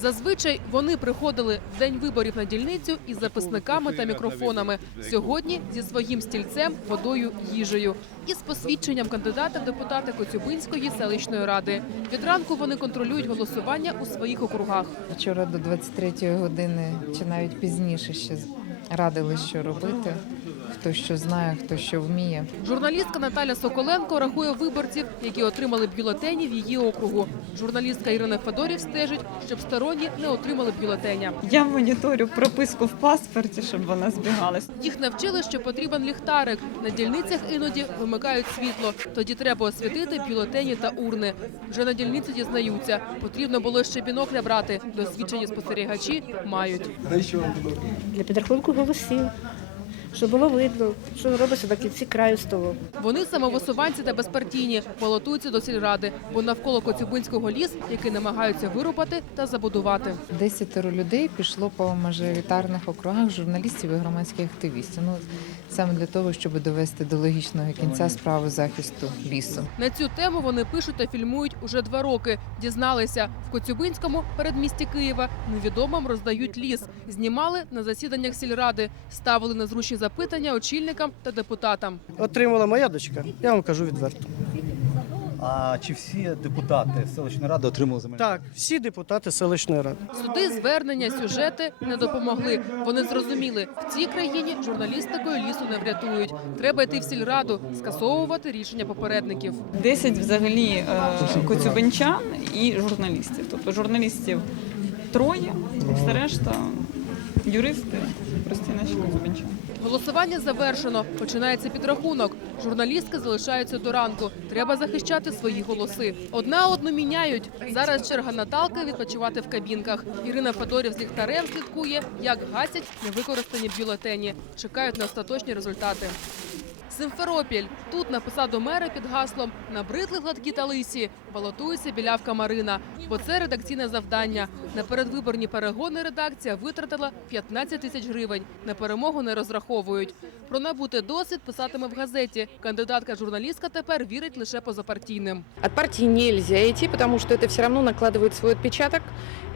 Зазвичай вони приходили в день виборів на дільницю із записниками та мікрофонами. Сьогодні зі своїм стільцем, водою, їжею і з посвідченням кандидата в депутати Коцюбинської селищної ради. Від ранку вони контролюють голосування у своїх округах. Вчора до 23 години чи навіть пізніше ще радили, що робити. Хто що знає, хто що вміє. Журналістка Наталя Соколенко рахує виборців, які отримали бюлетені в її округу. Журналістка Ірина Федорів стежить, щоб сторонні не отримали бюлетеня. Я моніторю прописку в паспорті, щоб вона збігалась. Їх навчили, що потрібен ліхтарик. На дільницях іноді вимикають світло. Тоді треба освітити бюлетені та урни. Вже на дільниці дізнаються. Потрібно було ще бінокля брати. Досвідчені спостерігачі мають. для підрахунку голосів, щоб було видно, що робиться на кінці краю столу. Вони самовисуванці та безпартійні, балотуються до сільради, бо навколо Коцюбинського ліс, який намагаються вирубати та забудувати. Десятеро людей пішло по мажоритарних округах журналістів і громадських активістів. Ну саме для того, щоб довести до логічного кінця справу захисту лісу. На цю тему вони пишуть та фільмують уже два роки. Дізналися в Коцюбинському передмісті Києва невідомим роздають ліс. Знімали на засіданнях сільради, ставили незручні запитання очільникам та депутатам. отримала моя дочка. Я вам кажу відверто. А чи всі депутати селищної ради отримали земельні? Так, всі депутати селищної ради. Суди, звернення, сюжети не допомогли. Вони зрозуміли, в цій країні журналістикою лісу не врятують. Треба йти в сільраду, скасовувати рішення попередників. 10 взагалі е, коцюбинчан і журналістів. Тобто журналістів троє, все решта юристи, прості наші коцюбинчани. Голосування завершено. Починається підрахунок. Журналістки залишаються до ранку. Треба захищати свої голоси. Одна одну міняють. Зараз черга Наталки відпочивати в кабінках. Ірина Федорів з ліхтарем слідкує, як гасять невикористані бюлетені. Чекають на остаточні результати. Симферопіль. Тут на посаду мера під гаслом «Набридли гладкі та лисі» балотується білявка Марина. Бо це редакційне завдання. На передвиборні перегони редакція витратила 15 тисяч гривень. На перемогу не розраховують. Про набути досвід писатиме в газеті. Кандидатка-журналістка тепер вірить лише позапартійним. От партии нельзя идти, потому что это все равно накладывает свой отпечаток,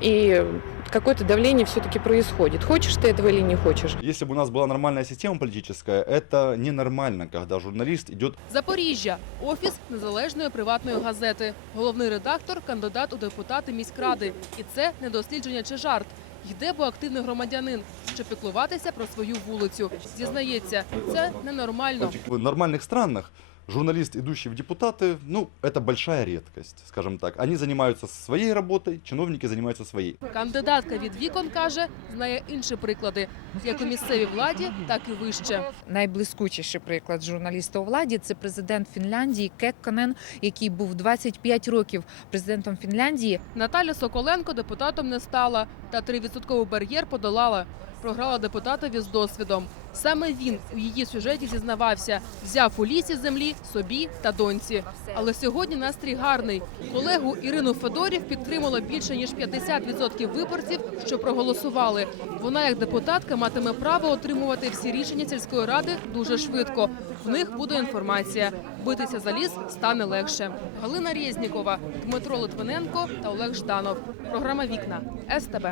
и какое-то давление все-таки происходит. Хочешь ты этого или не хочешь. Если бы у нас была нормальная система политическая, это ненормально, когда журналист идет Запоріжжя офіс незалежної приватної газети. Головний редактор кандидат у депутати міськради. І це не дослідження чи жарт. Йде, бо активний громадянин, щоб піклуватися про свою вулицю. Зізнається, це ненормально. в нормальных странах. Журналист, идущий в депутаты, ну, это большая редкость, скажем так. Они занимаются своей работой, чиновники занимаются своей. Кандидатка від вікон каже, знає інші приклади, як у місцевій владі, так і вище. Найблискучіший приклад журналіста у владі це президент Фінляндії Кекконен, який був 25 років президентом Фінляндії. Наталя Соколенко депутатом не стала, та 3% бар'єр подолала. Програла депутатові з досвідом. Саме він у її сюжеті зізнавався, взяв у лісі землі собі та доньці. Але сьогодні настрій гарний. Колегу Ірину Федорів підтримало більше ніж 50% виборців, що проголосували. Вона, як депутатка, матиме право отримувати всі рішення сільської ради дуже швидко. В них буде інформація. Битися за ліс стане легше. Галина Резнікова, Дмитро Литвиненко та Олег Жданов. Програма Вікна СТБ.